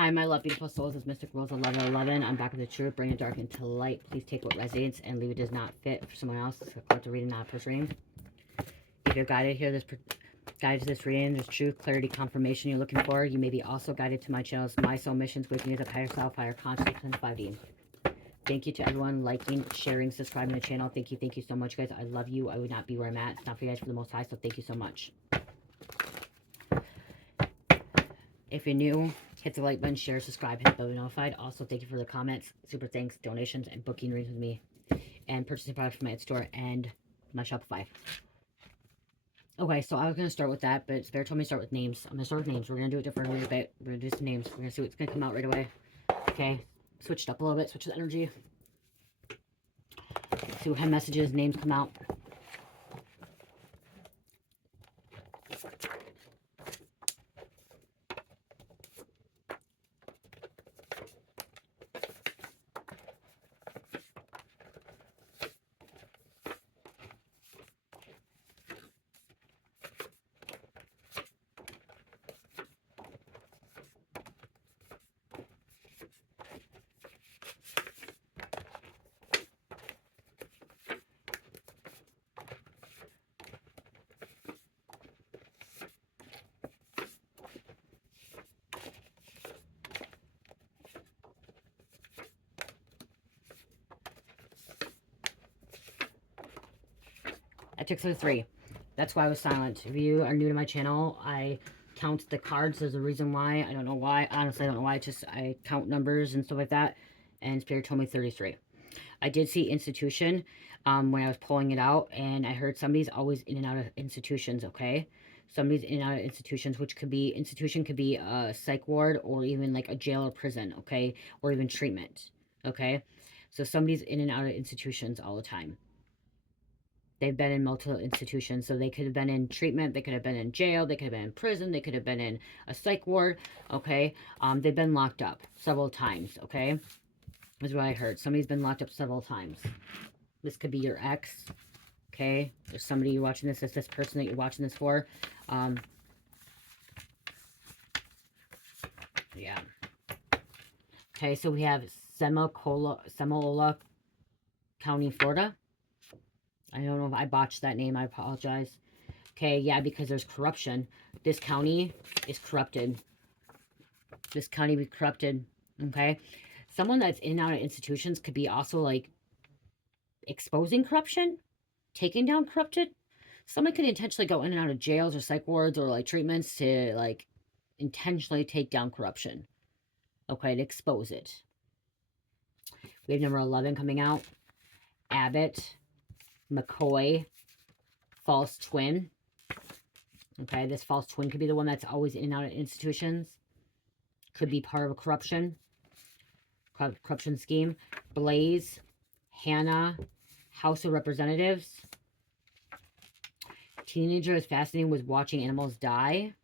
Hi, my love, beautiful souls. It's Mystic Rose 1111. I'm back with the truth. Bring the dark into light. Please take what resonates and leave it does not fit for someone else. It's a collective reading, not a personal reading. If you're guided here, guided to this reading, there's truth, clarity, confirmation you're looking for. You may be also guided to my channels, My Soul Missions, Waking Up Higher Self, Higher Consciousness, and 5D. Thank you to everyone liking, sharing, subscribing to the channel. Thank you so much, guys. I love you. I would not be where I'm at. It's not for you guys, for the Most High, so thank you so much. If you're new, hit the like button, share, subscribe, hit the bell to be notified. Also, thank you for the comments, super thanks, donations, and booking readings with me, and purchasing products from my Etsy store and my Shopify. Okay, so I was going to start with that, but Spirit told me to start with names. I'm going to start with names. We're going to do it differently a bit. We're going to do some names. We're going to see what's going to come out right away. Okay, switched up a little bit, switch the energy. Let's see what kind of messages, names come out. I took the 3. That's why I was silent. If you are new to my channel, I count the cards. There's a reason why. I don't know why. Honestly, I don't know why. It's just I count numbers and stuff like that. And Spirit told me 33. I did see institution when I was pulling it out. And I heard somebody's always in and out of institutions, okay? Somebody's in and out of institutions, which could be, institution could be a psych ward or even like a jail or prison, okay? Or even treatment, okay? So somebody's in and out of institutions all the time. They've been in multiple institutions, so they could have been in treatment, they could have been in jail, they could have been in prison, they could have been in a psych ward, okay? They've been locked up several times, okay? That's what I heard. Somebody's been locked up several times. This could be your ex, okay? There's somebody you're watching this, it's this person that you're watching this for. Yeah. Okay, so we have Semola County, Florida. I don't know if I botched that name. I apologize. Okay, yeah, because there's corruption. This county is corrupted. This county be corrupted, okay? Someone that's in and out of institutions could be also, like, exposing corruption, taking down corrupted. Someone could intentionally go in and out of jails or psych wards or, like, treatments to, like, intentionally take down corruption, okay, to expose it. We have number 11 coming out. Abbott. McCoy, false twin. Okay, this false twin could be the one that's always in and out of institutions. Could be part of a corruption scheme. Blaze, Hannah, House of Representatives. Teenager is fascinated with watching animals die.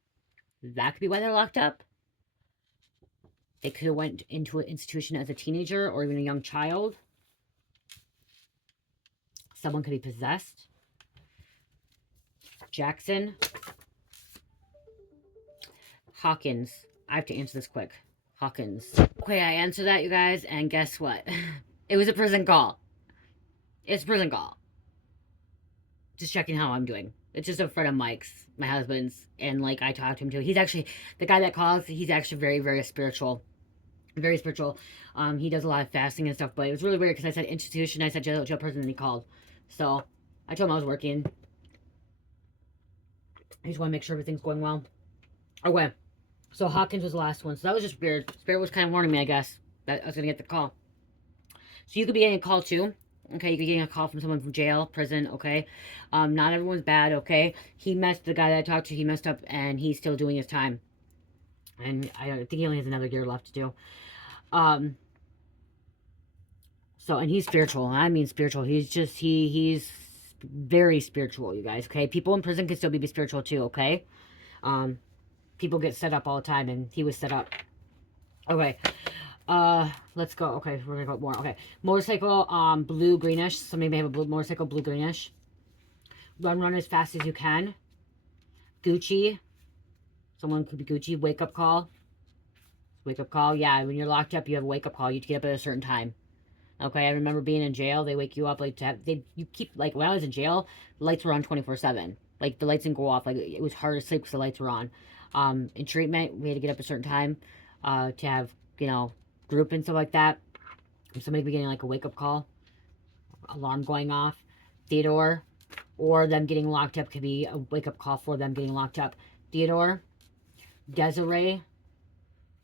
That could be why they're locked up. They could have went into an institution as a teenager or even a young child. Someone could be possessed. Jackson. Hawkins. I have to answer this quick. Hawkins. Okay, I answered that, you guys, and guess what? It was a prison call. It's a prison call. Just checking how I'm doing. It's just a friend of Mike's, my husband's, and, like, I talked to him, too. He's actually, the guy that calls, he's actually very, very spiritual. Very spiritual. He does a lot of fasting and stuff, but it was really weird because I said institution, I said jail prison, and he called. So, I told him I was working. I just want to make sure everything's going well. Okay. So, Hawkins was the last one. So, that was just weird. Spirit was kind of warning me, I guess, that I was going to get the call. So, you could be getting a call, too. Okay, you could be getting a call from someone from jail, prison, okay? Not everyone's bad, okay? The guy that I talked to, he messed up, and he's still doing his time. And I think he only has another year left to do. So, and he's spiritual. I mean spiritual. He's just, he's very spiritual, you guys, okay? People in prison can still be spiritual too, okay? People get set up all the time, and he was set up. Okay. Let's go. Okay, we're gonna go more. Okay. Motorcycle, blue greenish. Somebody may have a motorcycle, blue greenish. Run as fast as you can. Gucci. Someone could be Gucci. Wake up call. Wake-up call. Yeah, when you're locked up, you have a wake-up call. You get up at a certain time. Okay, I remember being in jail. They wake you up like to have, you keep, like, when I was in jail, the lights were on 24/7. Like, the lights didn't go off. Like, it was hard to sleep because the lights were on. In treatment, we had to get up a certain time to have, you know, group and stuff like that. Somebody be getting like a wake-up call, alarm going off. Theodore, or them getting locked up could be a wake-up call for them getting locked up. Theodore, Desiree,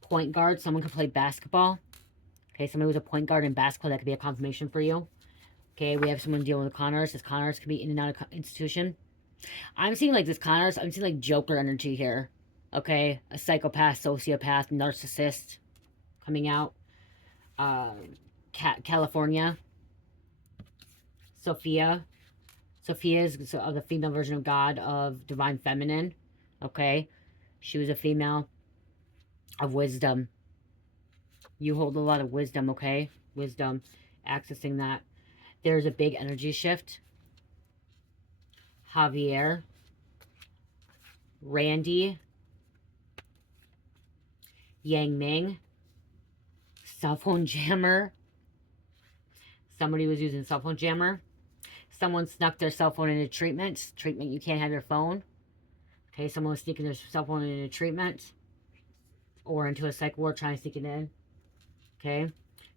point guard. Someone could play basketball. Okay, somebody was a point guard in basketball. That could be a confirmation for you. Okay, we have someone dealing with con artists. This con artist could be in and out of institution. I'm seeing like this con artist. I'm seeing like Joker energy here. Okay, a psychopath, sociopath, narcissist coming out. California. Sophia. Sophia is the female version of God, of divine feminine. Okay, she was a female of wisdom. You hold a lot of wisdom, okay? Wisdom, accessing that. There's a big energy shift. Javier, Randy, Yang Ming, cell phone jammer. Somebody was using cell phone jammer. Someone snuck their cell phone into treatment. Treatment, you can't have your phone. Okay, someone was sneaking their cell phone into treatment. Or into a psych ward trying to sneak it in. Okay.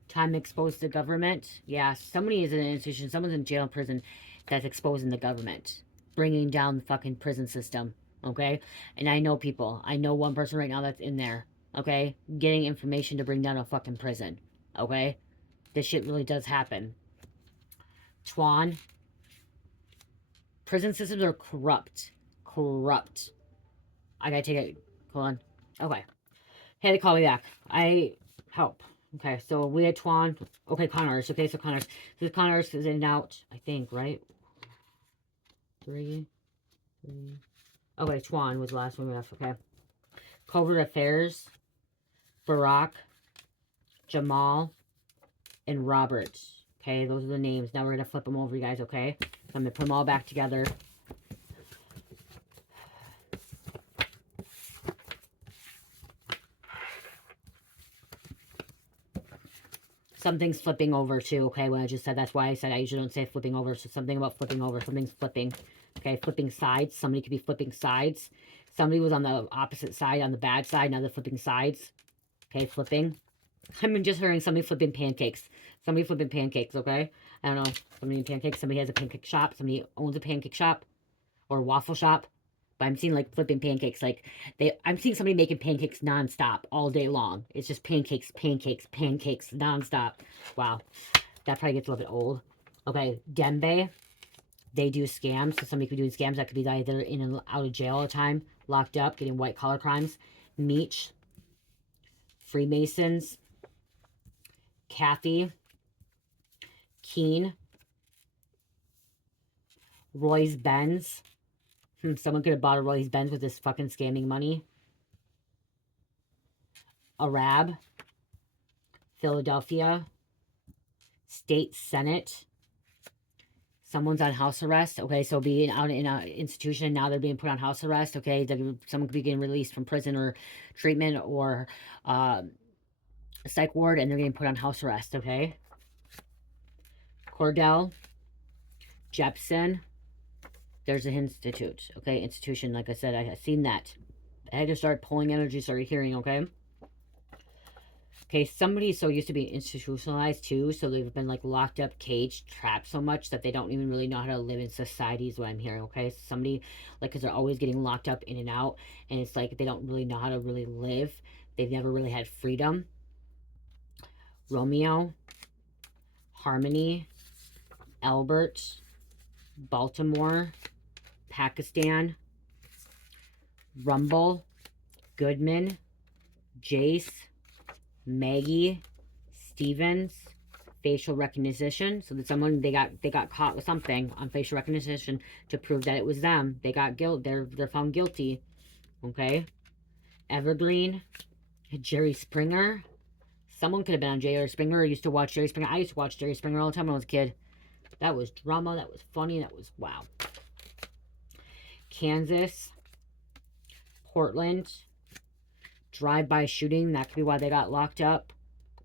Time exposed to government. Yeah, somebody is in an institution. Someone's in jail and prison that's exposing the government. Bringing down the fucking prison system. Okay. And I know people. I know one person right now that's in there. Okay. Getting information to bring down a fucking prison. Okay. This shit really does happen. Tuan. Prison systems are corrupt. Corrupt. I gotta take it. Hold on. Okay. Hey, they call me back. Help. Okay, so we had Tuan. Okay, Connors. Okay, so Connors. So Connors is in and out, I think, right? Three. Okay, Tuan was the last one we left. Okay. Covert Affairs. Barack. Jamal. And Robert. Okay, those are the names. Now we're going to flip them over, you guys, okay? So I'm going to put them all back together. Something's flipping over too, okay? When I just said, that's why I said I usually don't say flipping over. So something about flipping over. Something's flipping. Okay, flipping sides. Somebody could be flipping sides. Somebody was on the opposite side, on the bad side. Now they're flipping sides. Okay, flipping. I'm just hearing somebody flipping pancakes. Somebody flipping pancakes, okay? I don't know. Somebody in pancakes. Somebody has a pancake shop. Somebody owns a pancake shop. Or a waffle shop. But I'm seeing like flipping pancakes. Like I'm seeing somebody making pancakes nonstop all day long. It's just pancakes, pancakes, pancakes nonstop. Wow. That probably gets a little bit old. Okay, Dembe. They do scams. So somebody could be doing scams. That could be either in and out of jail all the time. Locked up, getting white collar crimes. Meech. Freemasons. Kathy. Keen. Roy's Benz. Someone could have bought a Roy's Benz with this fucking scamming money. Arab. Philadelphia. State Senate. Someone's on house arrest. Okay, so being out in an institution, now they're being put on house arrest. Okay, someone could be getting released from prison or treatment or psych ward, and they're getting put on house arrest. Okay. Cordell. Jepson. There's an institute. Okay, institution. Like I said, I seen that. I had to start pulling energy, started hearing, okay? Okay, somebody so used to be institutionalized too, so they've been like locked up, caged, trapped so much that they don't even really know how to live in society is what I'm hearing, okay? Somebody, like, because they're always getting locked up in and out, and it's like they don't really know how to really live. They've never really had freedom. Romeo. Harmony. Albert. Baltimore. Pakistan. Rumble. Goodman. Jace. Maggie. Stevens. Facial recognition. So that someone they got caught with something on facial recognition to prove that it was them. They got they're found guilty. Okay. Evergreen. Jerry Springer. Someone could have been on Jerry Springer. I used to watch Jerry Springer. I used to watch Jerry Springer all the time when I was a kid. That was drama. That was funny. That was wow. Kansas. Portland. drive-by shooting. That could be why they got locked up,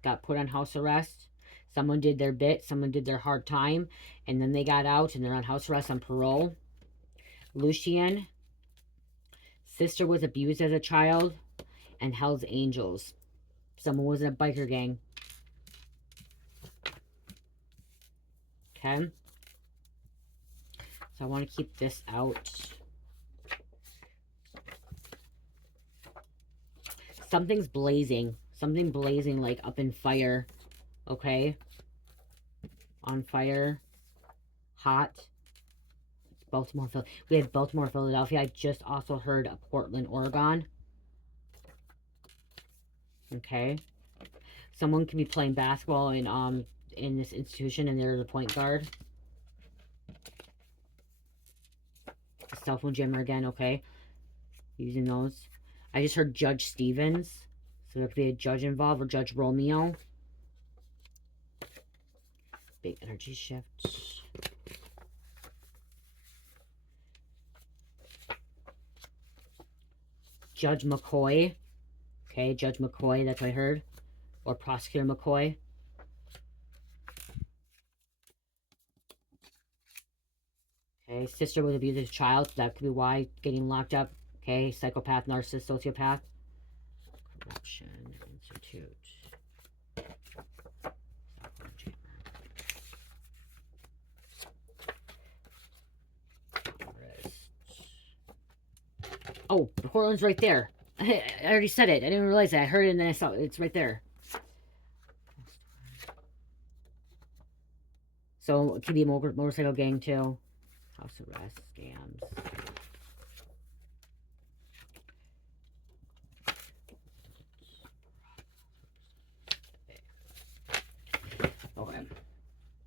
got put on house arrest. Someone did their bit, someone did their hard time, and then they got out and they're on house arrest on parole. Lucian, sister was abused as a child, and Hell's Angels. Someone was in a biker gang. Okay. So I want to keep this out. Something's blazing. Something blazing, like up in fire. Okay. On fire. Hot. Baltimore, we have Baltimore, Philadelphia. I just also heard of Portland, Oregon. Okay. Someone could be playing basketball in this institution and they're the point guard. Cell phone jammer again, okay. Using those. I just heard Judge Stevens. So there could be a judge involved or Judge Romeo. Big energy shift. Judge McCoy. Okay, Judge McCoy, that's what I heard. Or Prosecutor McCoy. Okay, sister was abused as a child, so that could be why getting locked up. Okay, psychopath, narcissist, sociopath. Corruption Institute. Oh, Portland's right there. I already said it. I didn't realize that. I heard it and then I saw it. It's right there. So it could be a motorcycle gang too. House arrest, scams. Okay.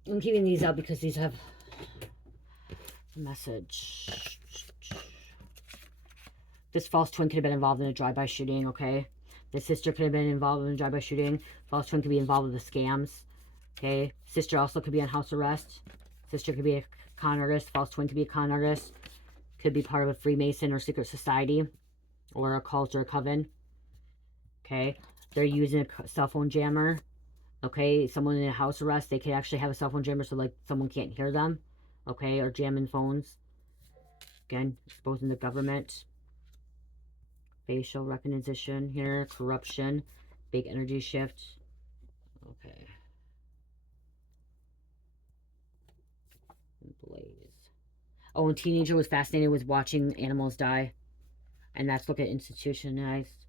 I'm keeping these out because these have a message. This false twin could have been involved in a drive-by shooting, okay? This sister could have been involved in a drive-by shooting. False twin could be involved with the scams, okay? Sister also could be on house arrest. Sister could be a con artist. False twin could be a con artist. Could be part of a Freemason or secret society or a cult or a coven, okay? They're using a cell phone jammer, okay? Someone in a house arrest, they could actually have a cell phone jammer so like someone can't hear them, okay? Or jamming phones. Again, exposing the government. Facial recognition here. Corruption. Big energy shift. Okay. Blaze. Oh, and teenager was fascinated with watching animals die. And that's look at institutionalized.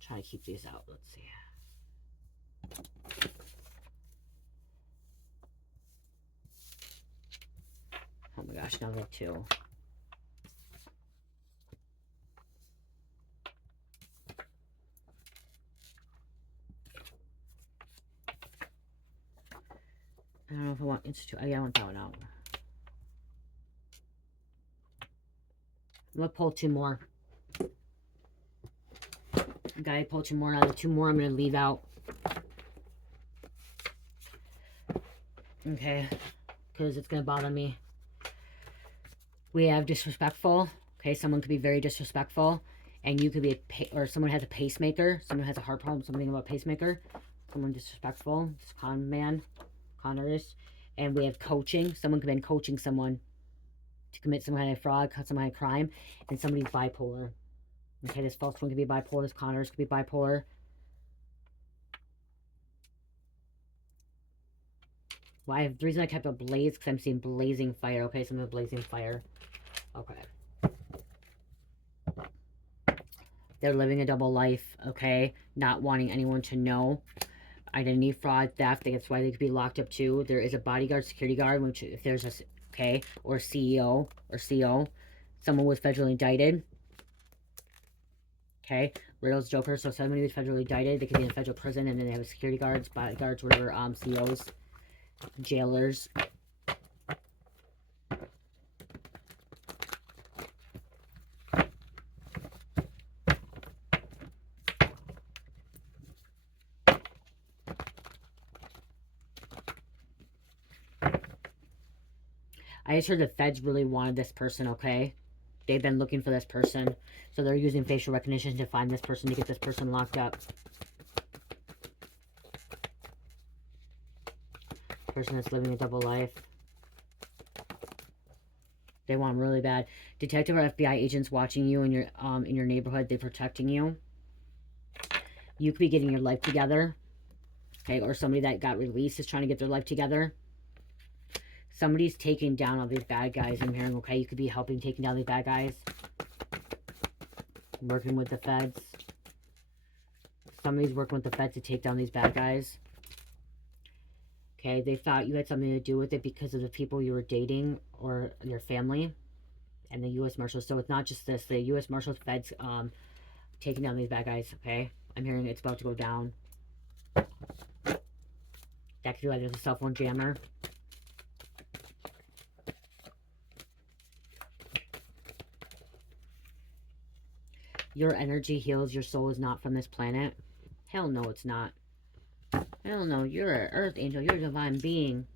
Try to keep these out. Let's see. Oh my gosh, now they're two. I don't know if I want institute. Oh, yeah, I want that one out. I'm gonna pull two more. Gotta pull two more out. The two more I'm gonna leave out. Okay, because it's gonna bother me. We have disrespectful. Okay, someone could be very disrespectful, and you could be or someone has a pacemaker. Someone has a heart problem. Something about pacemaker. Someone disrespectful. This con man, con artist, and we have coaching. Someone could have been coaching someone to commit some kind of fraud, some kind of crime, and somebody's bipolar. Okay, this false one could be bipolar. This con artist could be bipolar. Well, the reason I kept a blaze because I'm seeing blazing fire. Okay, so I'm a blazing fire. Okay. They're living a double life, okay? Not wanting anyone to know. Identity fraud, theft, that's why they could be locked up too. There is a bodyguard, security guard, which if there's a, okay, or CEO or CO. Someone was federally indicted. Okay, Riddle's Joker, so somebody was federally indicted. They could be in a federal prison, and then they have security guards, bodyguards, whatever, COs, jailers. I just heard the feds really wanted this person, okay? They've been looking for this person. So they're using facial recognition to find this person, to get this person locked up. Person that's living a double life. They want them really bad. Detective or FBI agents watching you in your neighborhood. They're protecting you. You could be getting your life together. Okay, or somebody that got released is trying to get their life together. Somebody's taking down all these bad guys I'm hearing, okay? You could be helping taking down these bad guys. Working with the feds. Somebody's working with the feds to take down these bad guys. Okay, they thought you had something to do with it because of the people you were dating or your family and the U.S. Marshals. So it's not just this. The U.S. Marshals, feds, taking down these bad guys, okay? I'm hearing it's about to go down. That could be like there's a cell phone jammer. Your energy heals. Your soul is not from this planet. Hell no, it's not. Hell no, you're an earth angel. You're a divine being.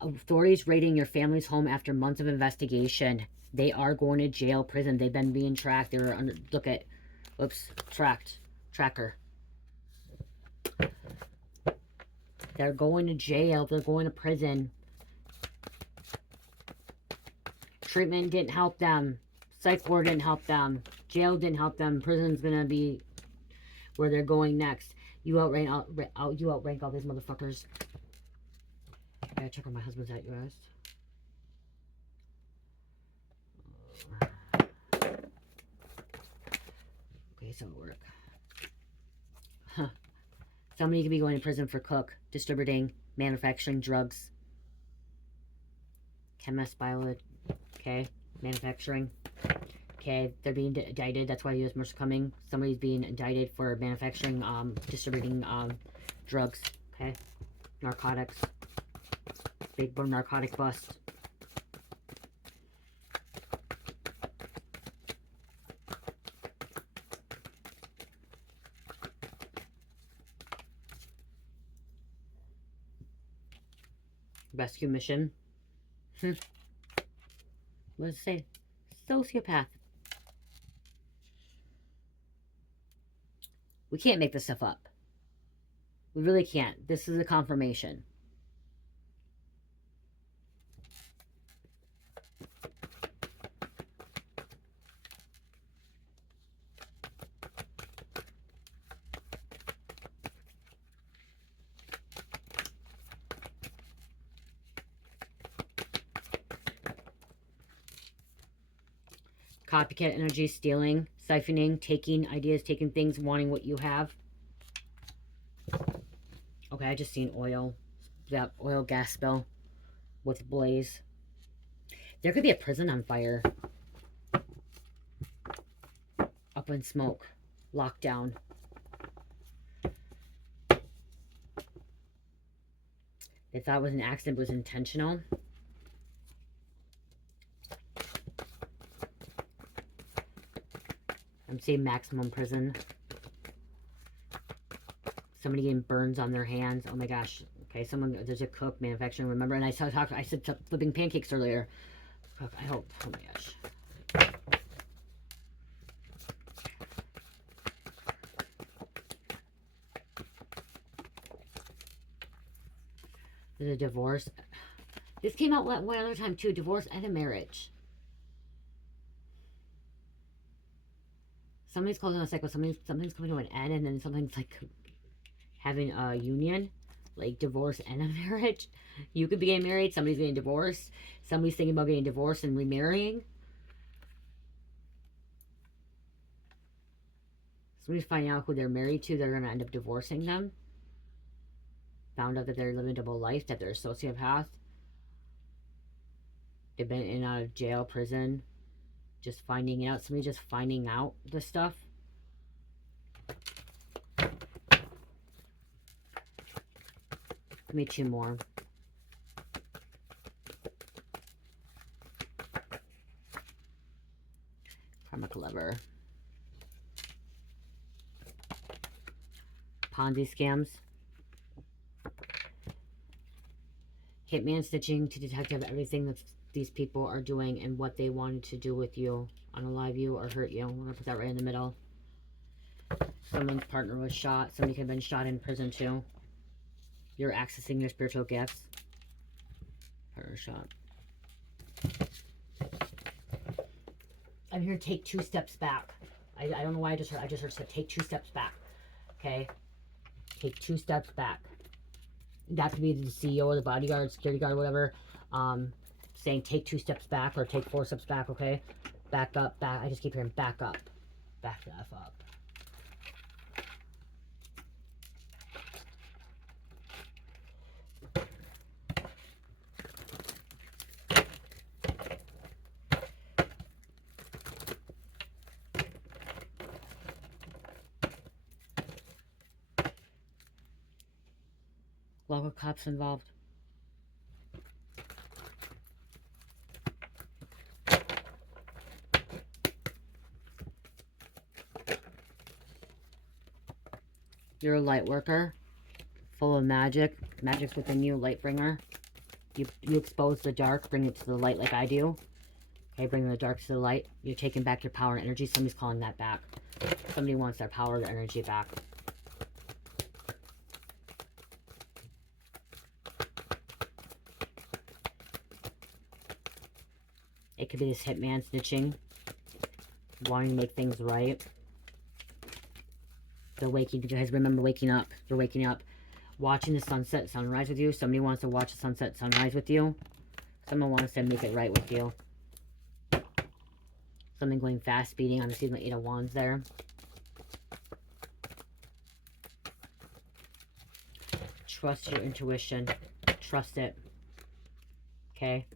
Authorities raiding your family's home after months of investigation. They are going to jail, prison. They've been being tracked. They were under, look at, whoops, tracker. They're going to jail. They're going to prison. Treatment didn't help them. Psychward didn't help them. Jail didn't help them. Prison's gonna be where they're going next. You outrank all these motherfuckers. I gotta check where my husband's at, you guys. Okay, so it'll work. Huh. Somebody could be going to prison for cook, distributing, manufacturing drugs. Chemist, biologist. Okay, manufacturing. Okay, they're being indicted. That's why U.S. Marshals coming. Somebody's being indicted for manufacturing, distributing drugs. Okay, narcotics. Big narcotic bust. Rescue mission. What does it say? Sociopath. We can't make this stuff up. We really can't. This is a confirmation. Copycat energy, stealing, siphoning, taking ideas, taking things, wanting what you have. Okay, I just seen oil. That oil gas spill with blaze. There could be a prison on fire. Up in smoke. Lockdown. They thought it was an accident, but it was intentional. I'm saying maximum prison. Somebody getting burns on their hands. Oh my gosh. Okay, there's a cook manufacturing, remember? And I said flipping pancakes earlier. Cook, I hope. Oh my gosh. There's a divorce. This came out one other time too. Divorce and a marriage. Somebody's closing a cycle. Something's coming to an end, and then something's like having a union, like divorce and a marriage. You could be getting married. Somebody's getting divorced. Somebody's thinking about getting divorced and remarrying. Somebody's finding out who they're married to. They're going to end up divorcing them. Found out that they're living a double life, that they're a sociopath. They've been in and out of jail, prison. Just finding out. Somebody just finding out this stuff. Give me two more. Karmic lover. Ponzi scams. Hitman stitching to detective everything that these people are doing and what they wanted to do with you, unalive you or hurt you. We're going to put that right in the middle. Someone's partner was shot. Somebody could have been shot in prison too. You're accessing your spiritual gifts. Partner shot. I'm here to take 2 steps back. I don't know why I just heard to take 2 steps back. Okay? Take 2 steps back. That could be the CEO or the bodyguard, security guard, whatever. Saying take 2 steps back or take 4 steps back, okay? Back up, back. I just keep hearing back up. Back the F up. Local cops involved. You're a light worker, full of magic. Magic's within you, light bringer. You expose the dark, bring it to the light like I do. Okay, bring the dark to the light. You're taking back your power and energy. Somebody's calling that back. Somebody wants their power and energy back. It could be this hitman snitching, wanting to make things right. They're waking. You guys remember waking up. You're waking up, watching the sunset, sunrise with you. Somebody wants to watch the sunset, sunrise with you. Someone wants to make it right with you. Something going fast, speeding. I'm seeing the 8 of Wands there. Trust your intuition. Trust it. Okay?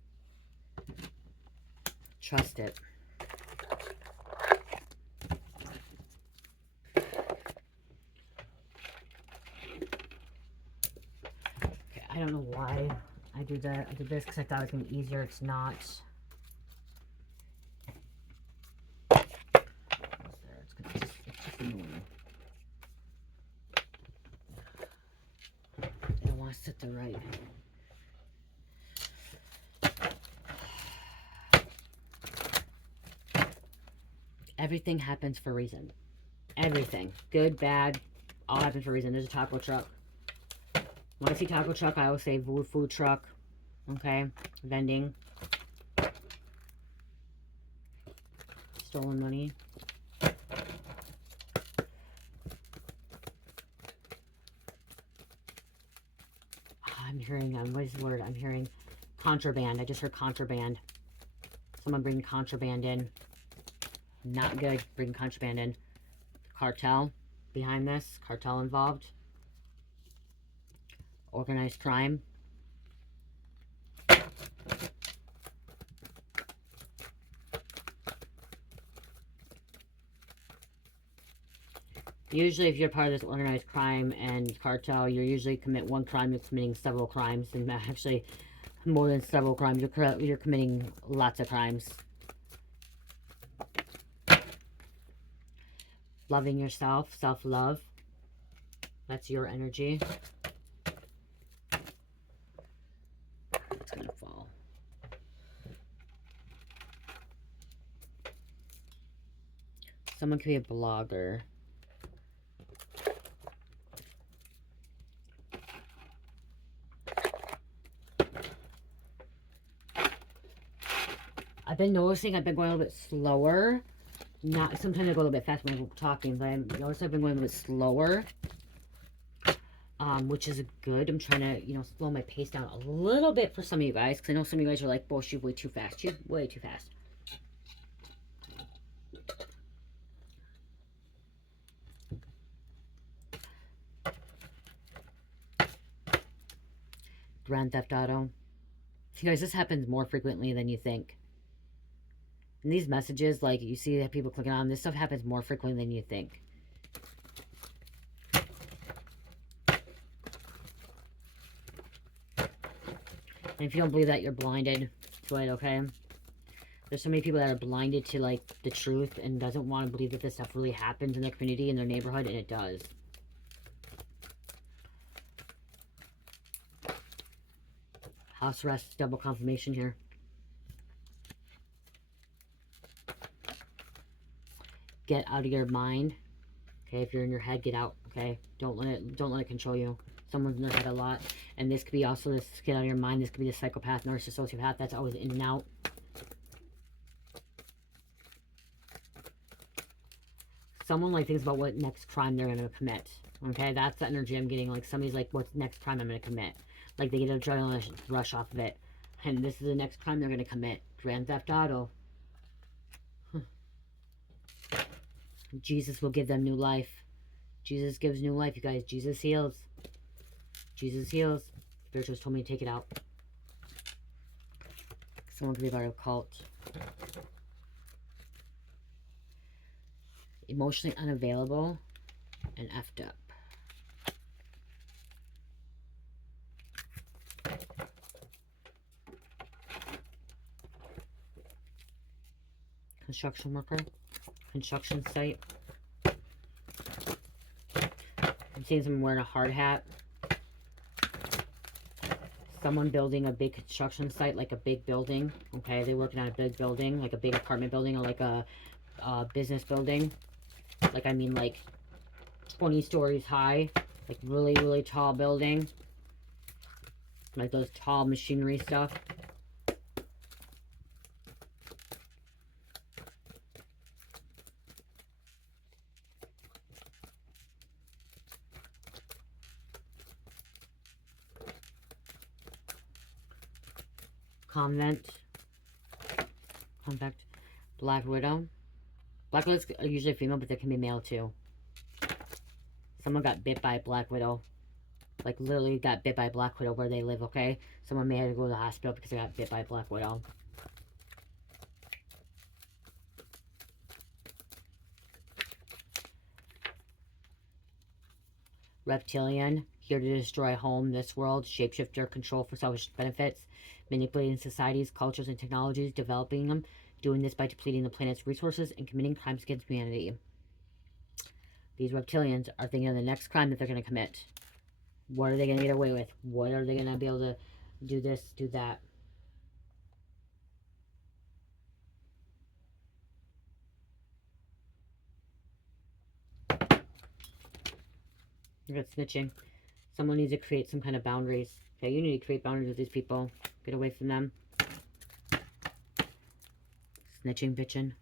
Trust it. Okay, I don't know why I do that. I did this because I thought it was going to be easier. It's not. It's just annoying. I don't want to sit the right. Everything happens for a reason. Everything. Good, bad, all happens for a reason. There's a taco truck. When I see taco truck, I always say food truck. Okay? Vending. Stolen money. I'm hearing, what is the word? I'm hearing contraband. I just heard contraband. Someone bring contraband in. Not good. Bring contraband in. Cartel behind this. Cartel involved. Organized crime. Usually if you're part of this organized crime and cartel, you usually commit one crime, you're committing several crimes. And actually, more than several crimes. You're committing lots of crimes. Loving yourself, self-love. That's your energy. It's going to fall. Someone could be a blogger. I've been noticing I've been going a little bit slower. Not sometimes I go a little bit fast when I'm talking, but I notice I've been going a little bit slower. Which is good. I'm trying to, you know, slow my pace down a little bit for some of you guys, because I know some of you guys are like, "Boy, she's way too fast. She's way too fast." Grand Theft Auto. You guys, this happens more frequently than you think. And these messages, like you see that people clicking on, this stuff happens more frequently than you think. And if you don't believe that, you're blinded to it, okay? There's so many people that are blinded to, like, the truth and doesn't want to believe that this stuff really happens in their community, in their neighborhood, and it does. House arrest, double confirmation here. Get out of your mind. Okay, if you're in your head, get out. Okay, don't let it control you. Someone's in their head a lot, and this could be also this. Get out of your mind. This could be the psychopath, narcissist, sociopath. That's always in and out. Someone like thinks about what next crime they're gonna commit. Okay, that's the energy I'm getting. Like somebody's like, what's next crime I'm gonna commit? Like they get an adrenaline rush off of it, and this is the next crime they're gonna commit. Grand Theft Auto. Jesus will give them new life. Jesus gives new life, you guys. Jesus heals. Jesus heals. Spirituals told me to take it out. Someone could be part of a cult. Emotionally unavailable and effed up. Construction worker. Construction site. I'm seeing someone wearing a hard hat. Someone building a big construction site, like a big building. Okay, they're working on a big building, like a big apartment building, or like a business building. Like, I mean, like 20 stories high. Like, really, really tall building. Like those tall machinery stuff. Convent. Black Widow. Black Widows are usually female, but they can be male too. Someone got bit by a Black Widow. Like, literally got bit by a Black Widow where they live, okay? Someone may have to go to the hospital because they got bit by a Black Widow. Reptilian. Here to destroy home, this world. Shapeshifter. Control for selfish benefits. Manipulating societies, cultures, and technologies. Developing them. Doing this by depleting the planet's resources and committing crimes against humanity. These reptilians are thinking of the next crime that they're going to commit. What are they going to get away with? What are they going to be able to do this, do that? You got snitching. Someone needs to create some kind of boundaries. Okay, you need to create boundaries with these people. Get away from them. Snitching, bitching.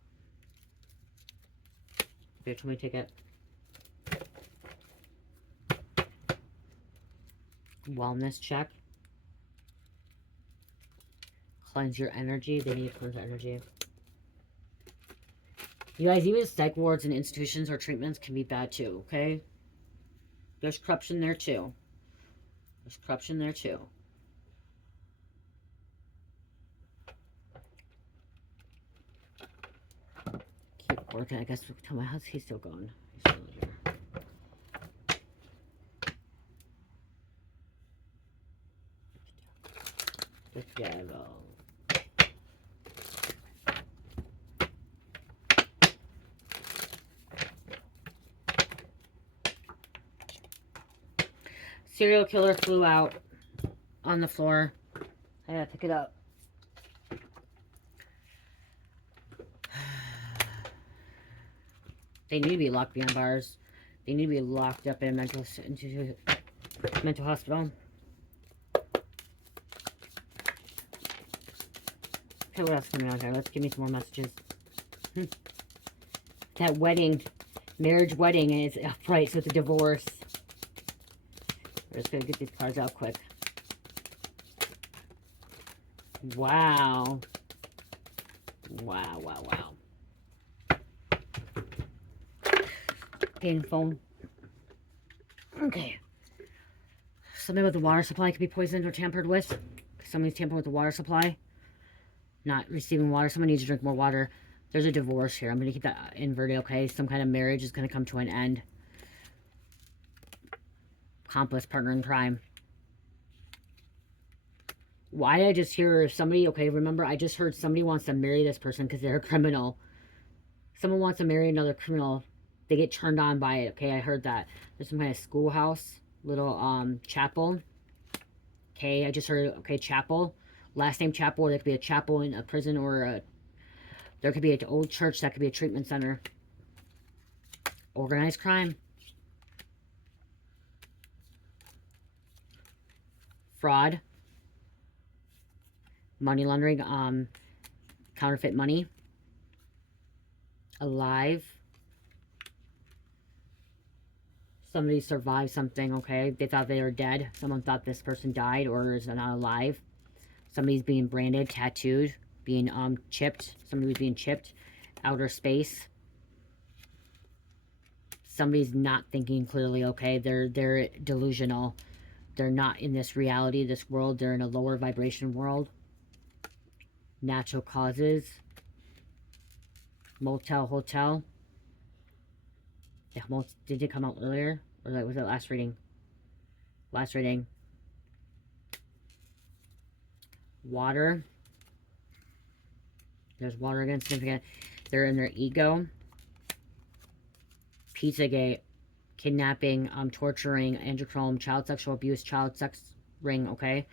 Bitch, let me take it. Wellness check. Cleanse your energy. They need to cleanse their energy. You guys, even psych wards and institutions or treatments can be bad too, okay? There's corruption there too. There's corruption there too. Keep working. I guess we'll tell my husband he's still gone. He's still here. The devil. Serial killer flew out on the floor. I gotta pick it up. They need to be locked behind bars. They need to be locked up in a mental hospital. Okay, what else is coming on here? Let's give me some more messages. That wedding, marriage wedding, and it's upright, so it's a divorce. We're just gonna get these cards out quick. Wow. Wow, wow, wow. Painful. Okay. Something with the water supply could be poisoned or tampered with. Somebody's tampering with the water supply. Not receiving water. Someone needs to drink more water. There's a divorce here. I'm going to keep that inverted, okay? Some kind of marriage is going to come to an end. Accomplice, partner in crime. Why did I just hear somebody, okay, remember, I just heard somebody wants to marry this person because they're a criminal. Someone wants to marry another criminal. They get turned on by it, okay? I heard that. There's some kind of schoolhouse, little chapel. Okay, I just heard, okay, chapel. Last name chapel, or there could be a chapel in a prison, or there could be an old church, that could be a treatment center. Organized crime. Fraud. Money laundering, counterfeit money. Alive. Somebody survived something, okay? They thought they were dead. Someone thought this person died or is not alive. Somebody's being branded, tattooed, being chipped. Somebody was being chipped. Outer space. Somebody's not thinking clearly, okay? They're delusional. They're not in this reality, this world. They're in a lower vibration world. Natural causes. Motel, hotel. Did it come out earlier? Or was it last reading? Last reading. Water. There's water again, significant. They're in their ego. Pizzagate. Kidnapping, torturing, androchrome, child sexual abuse, child sex ring, okay?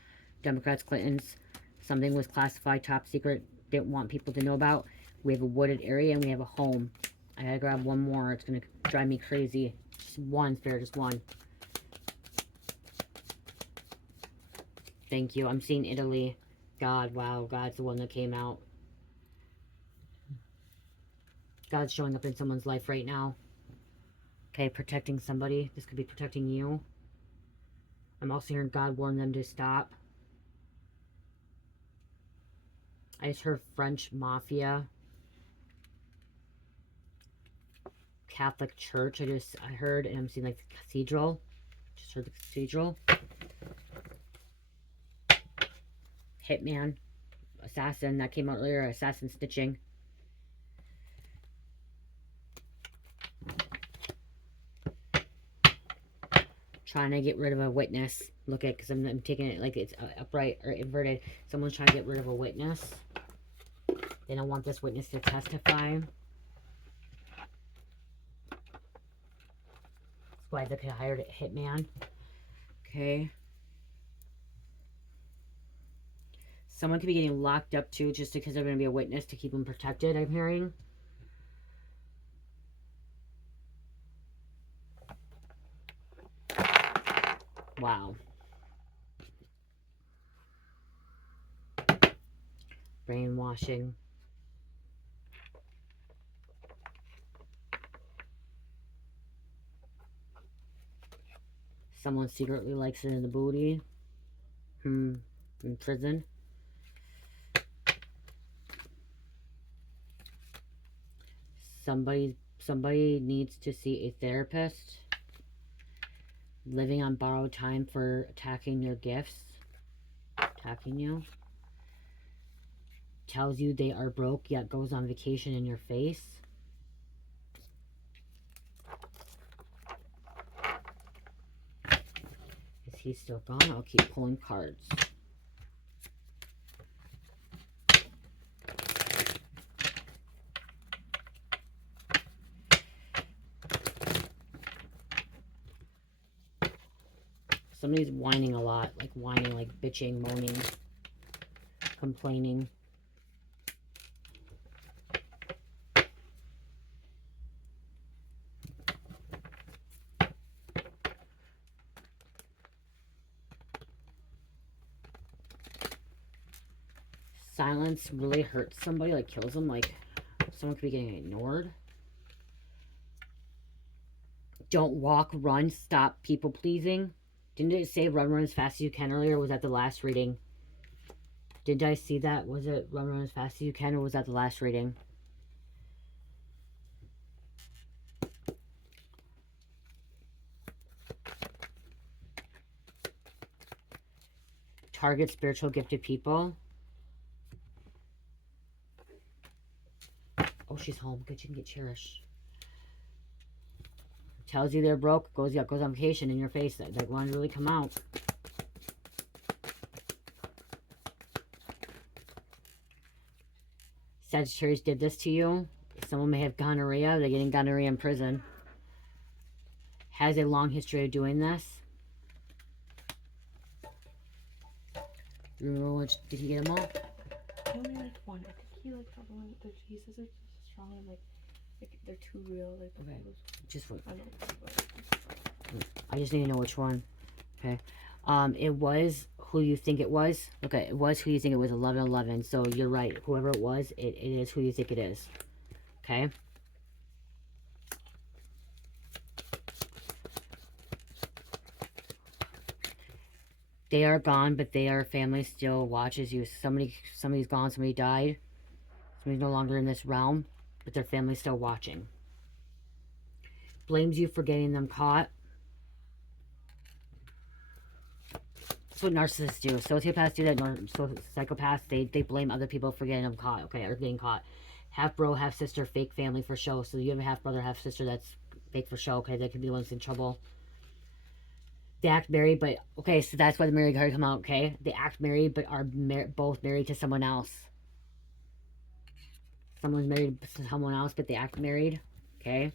Democrats, Clintons. Something was classified top secret, didn't want people to know about. We have a wooded area and we have a home. I gotta grab one more. It's gonna drive me crazy. Just one, Spirit, just one. Thank you. I'm seeing Italy. God, wow. God's the one that came out. God's showing up in someone's life right now. Okay, protecting somebody. This could be protecting you. I'm also hearing God warn them to stop. I just heard French Mafia. Catholic Church. I heard, and I'm seeing like the cathedral. Just heard the cathedral. Hitman. Assassin. That came out earlier. Assassin snitching. Trying to get rid of a witness. Look at, because I'm taking it like it's upright or inverted. Someone's trying to get rid of a witness. They don't want this witness to testify. That's why they could hire a hitman. Okay. Someone could be getting locked up too, just because they're going to be a witness to keep them protected, I'm hearing. Wow. Brainwashing. Someone secretly likes it in the booty. In prison. Somebody needs to see a therapist. Living on borrowed time for attacking your gifts. Attacking you. Tells you they are broke, yet goes on vacation in your face. Is he still gone? I'll keep pulling cards. Somebody's whining a lot. Like whining, like bitching, moaning, complaining. Silence really hurts somebody, like kills them. Like someone could be getting ignored. Don't walk, run, stop people pleasing. Didn't it say run as fast as you can earlier? Or was that the last reading? Did I see that? Was it run as fast as you can, or was that the last reading? Target spiritual gifted people. Oh, she's home. Good, she can get cherished. Tells you they're broke, goes on vacation in your face. That want to really come out. Sagittarius did this to you. Someone may have gonorrhea. They're getting gonorrhea in prison. Has a long history of doing this. Do you remember which? Did he get them all? Only like one. I think he like got the one. He says it's just strong and like they're too real. Like okay, just one. I don't know. I just need to know which one. Okay. It was who you think it was. Okay, it was who you think it was. 1111. So you're right. Whoever it was, it is who you think it is. Okay. They are gone, but their family still watches you. Somebody's gone, somebody died. Somebody's no longer in this realm, but their family's still watching. Blames you for getting them caught. That's what narcissists do. Sociopaths do that. Psychopaths, they blame other people for getting them caught. Okay, or getting caught. Half bro, half sister, fake family for show. So you have a half brother, half sister that's fake for show. Okay, they could be the ones in trouble. They act married, but okay, so that's why the married card come out. Okay, they act married, but are both married to someone else. Someone's married to someone else, but they act married. Okay,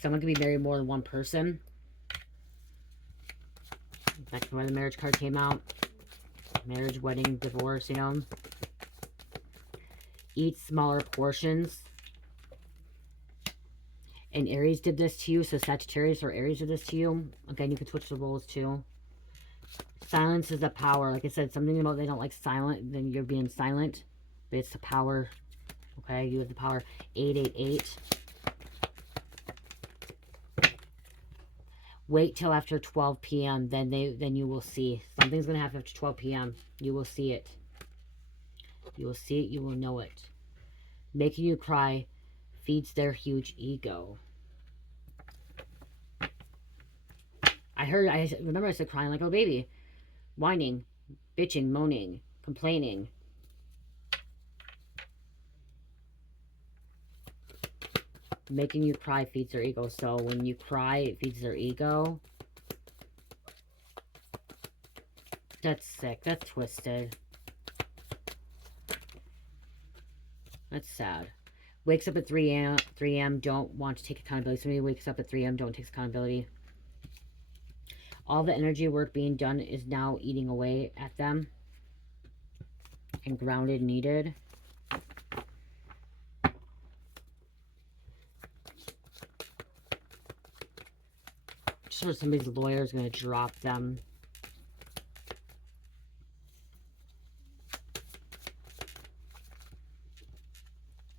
someone can be married more than one person. That's why the marriage card came out. Marriage, wedding, divorce, you know. Eat smaller portions. And Aries did this to you, so Sagittarius or Aries did this to you. Again, you can switch the roles too. Silence is a power. Like I said, something about they don't like silent, then you're being silent. But it's the power. Okay, you have the power. 888. Wait till after 12 p.m. Then you will see. Something's gonna happen after 12 p.m. You will see it. You will see it, you will know it. Making you cry feeds their huge ego. I remember I said crying like a baby. Whining, bitching, moaning, complaining. Making you cry feeds their ego. So when you cry, it feeds their ego. That's sick. That's twisted. That's sad. Wakes up at 3 a.m. Don't want to take accountability. Somebody wakes up at 3 a.m. Don't take accountability. All the energy work being done is now eating away at them. And grounded needed. Just sort of somebody's lawyer is going to drop them.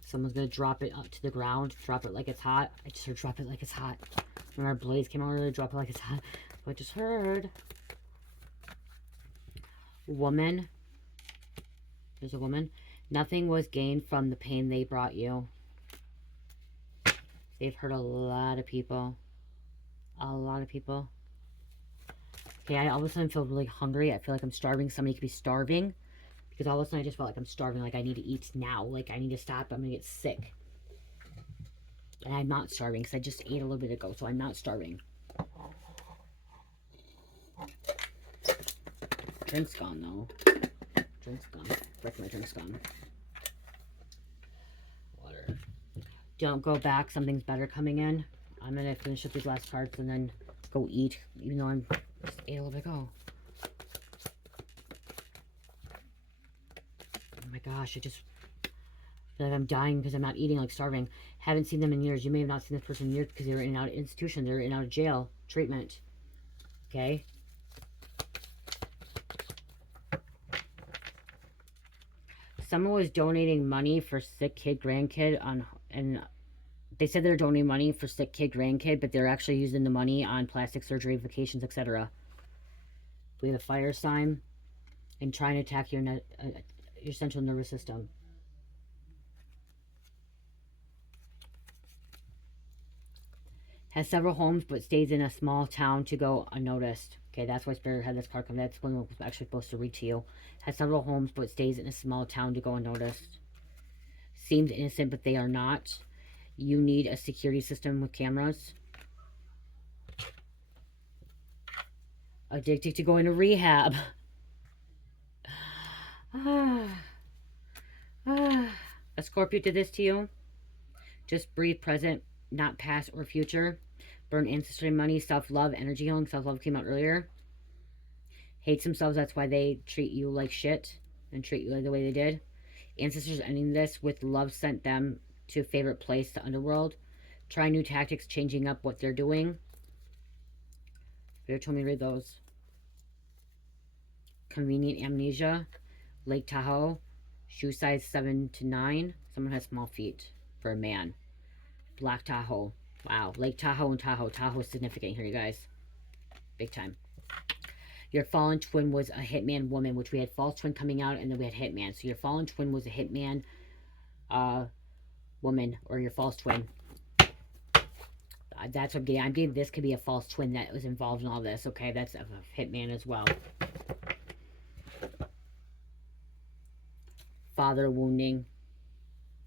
Someone's going to drop it up to the ground. Drop it like it's hot. I just heard drop it like it's hot. Remember Blaze came out earlier, drop it like it's hot. I just heard. Woman. There's a woman. Nothing was gained from the pain they brought you. They've hurt a lot of people. A lot of people. Okay, I all of a sudden feel really hungry. I feel like I'm starving. Somebody could be starving. Because all of a sudden I just felt like I'm starving. Like I need to eat now. Like I need to stop. I'm going to get sick. And I'm not starving because I just ate a little bit ago. So I'm not starving. Drink's gone though. Drink's gone. Frick, my drink's gone. Water. Don't go back. Something's better coming in. I'm going to finish up these last cards and then go eat. Even though I'm just ate a little bit ago. Oh my gosh. I just feel like I'm dying because I'm not eating, like starving. Haven't seen them in years. You may have not seen this person in years because they were in and out of institution. They were in and out of jail. Treatment. Okay. Someone was donating money for sick kid, grandkid and they said they're donating money for sick kid, grandkid, but they're actually using the money on plastic surgery, vacations, etc. We have a fire sign and trying to attack your central nervous system. Has several homes but stays in a small town to go unnoticed. Okay, that's why Spirit had this card come. That's what was actually supposed to read to you. Has several homes but stays in a small town to go unnoticed. Seems innocent, but they are not. You need a security system with cameras. Addicted to going to rehab. A Scorpio did this to you. Just breathe present, not past or future. Burn ancestry money, self-love, energy healing. Self-love came out earlier. Hates themselves, that's why they treat you like shit and treat you like the way they did. Ancestors ending this with love sent them to a favorite place, the underworld. Try new tactics, changing up what they're doing. Spirit told me to read those. Convenient amnesia. Lake Tahoe. Shoe size 7 to 9. Someone has small feet for a man. Black Tahoe. Wow. Lake Tahoe and Tahoe. Tahoe is significant here, you guys. Big time. Your fallen twin was a hitman woman, which we had false twin coming out, and then we had hitman. So your fallen twin was a hitman woman, or your false twin. That's what I'm getting. I'm getting this could be a false twin that was involved in all this. Okay, that's a hitman as well. Father wounding.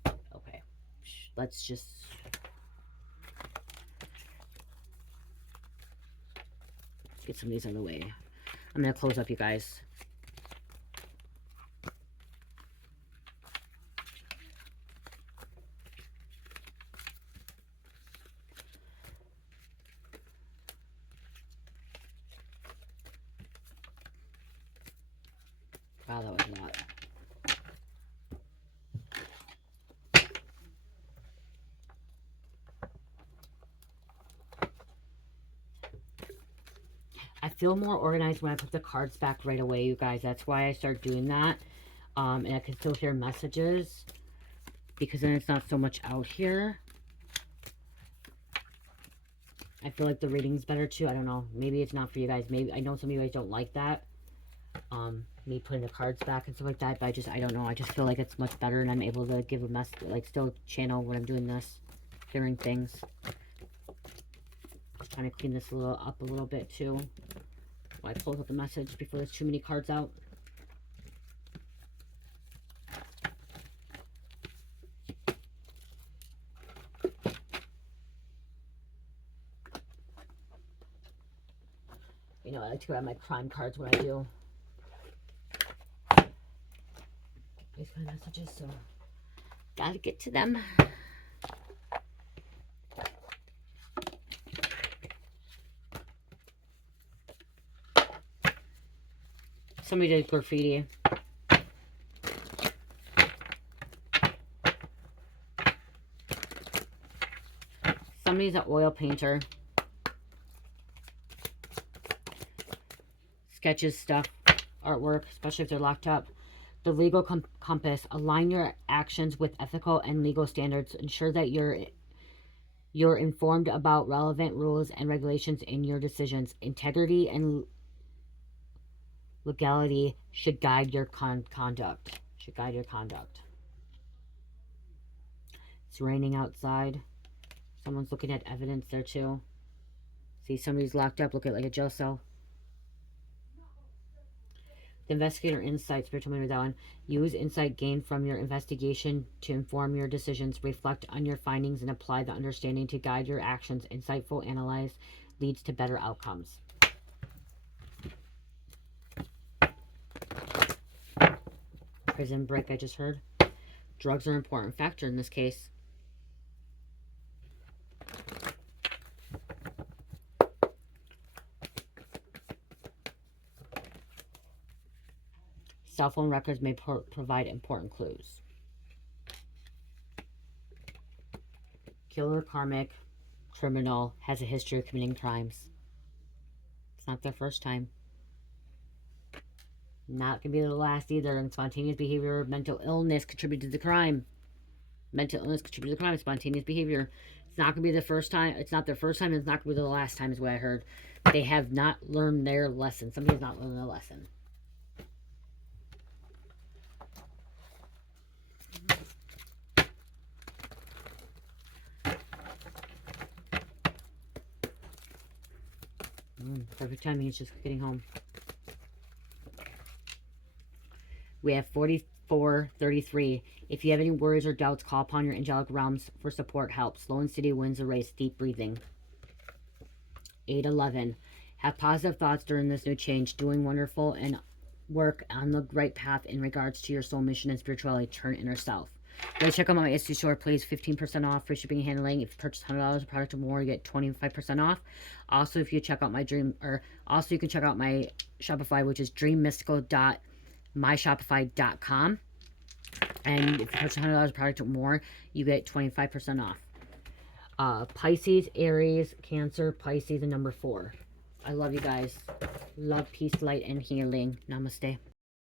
Okay, let's just... get some of these out of the way. I'm going to close up, you guys. Wow, that was a lot. I feel more organized when I put the cards back right away, you guys. That's why I start doing that. And I can still hear messages because then it's not so much out here. I feel like the reading's better too. I don't know. Maybe it's not for you guys. Maybe I know some of you guys don't like that. Me putting the cards back and stuff like that. But I don't know. I just feel like it's much better and I'm able to give a message, like still channel when I'm doing this, hearing things. Just trying to clean this up a little bit too. While I close up the message before there's too many cards out. You know, I like to grab my crime cards when I do these kind of messages, so gotta get to them. Somebody did graffiti. Somebody's an oil painter. Sketches stuff, artwork, especially if they're locked up. The legal compass. Align your actions with ethical and legal standards. Ensure that you're informed about relevant rules and regulations in your decisions. Integrity and legality should guide your conduct. Should guide your conduct. It's raining outside. Someone's looking at evidence there too. See, somebody's locked up. Look at like a jail cell. The investigator insight, spiritual memory, that one. Use insight gained from your investigation to inform your decisions. Reflect on your findings and apply the understanding to guide your actions. Insightful analyze leads to better outcomes. Prison break, I just heard. Drugs are an important factor in this case. Cell phone records may provide important clues. Killer, karmic, criminal, has a history of committing crimes. It's not their first time. Not going to be the last either. And spontaneous behavior, mental illness contributed to the crime. Mental illness contributed to the crime. Spontaneous behavior. It's not going to be the first time. It's not their first time. And it's not going to be the last time is what I heard. They have not learned their lesson. Somebody has not learned their lesson. Perfect timing. It's just getting home. We have 4433. If you have any worries or doubts, call upon your angelic realms for support. Help. Slow and steady wins the race. Deep breathing. 811. Have positive thoughts during this new change. Doing wonderful and work on the right path in regards to your soul mission and spirituality. Turn inner self. Guys, check out my Etsy store, please. 15% off, free shipping and handling. If you purchase $100 of product or more, you get 25% off. Also, if you check out my also you can check out my Shopify, which is DreamMystical.myshopify.com. And if you purchase $100 of product or more, you get 25% off. Pisces, Aries, Cancer, Pisces, and number 4. I love you guys. Love, peace, light, and healing. Namaste.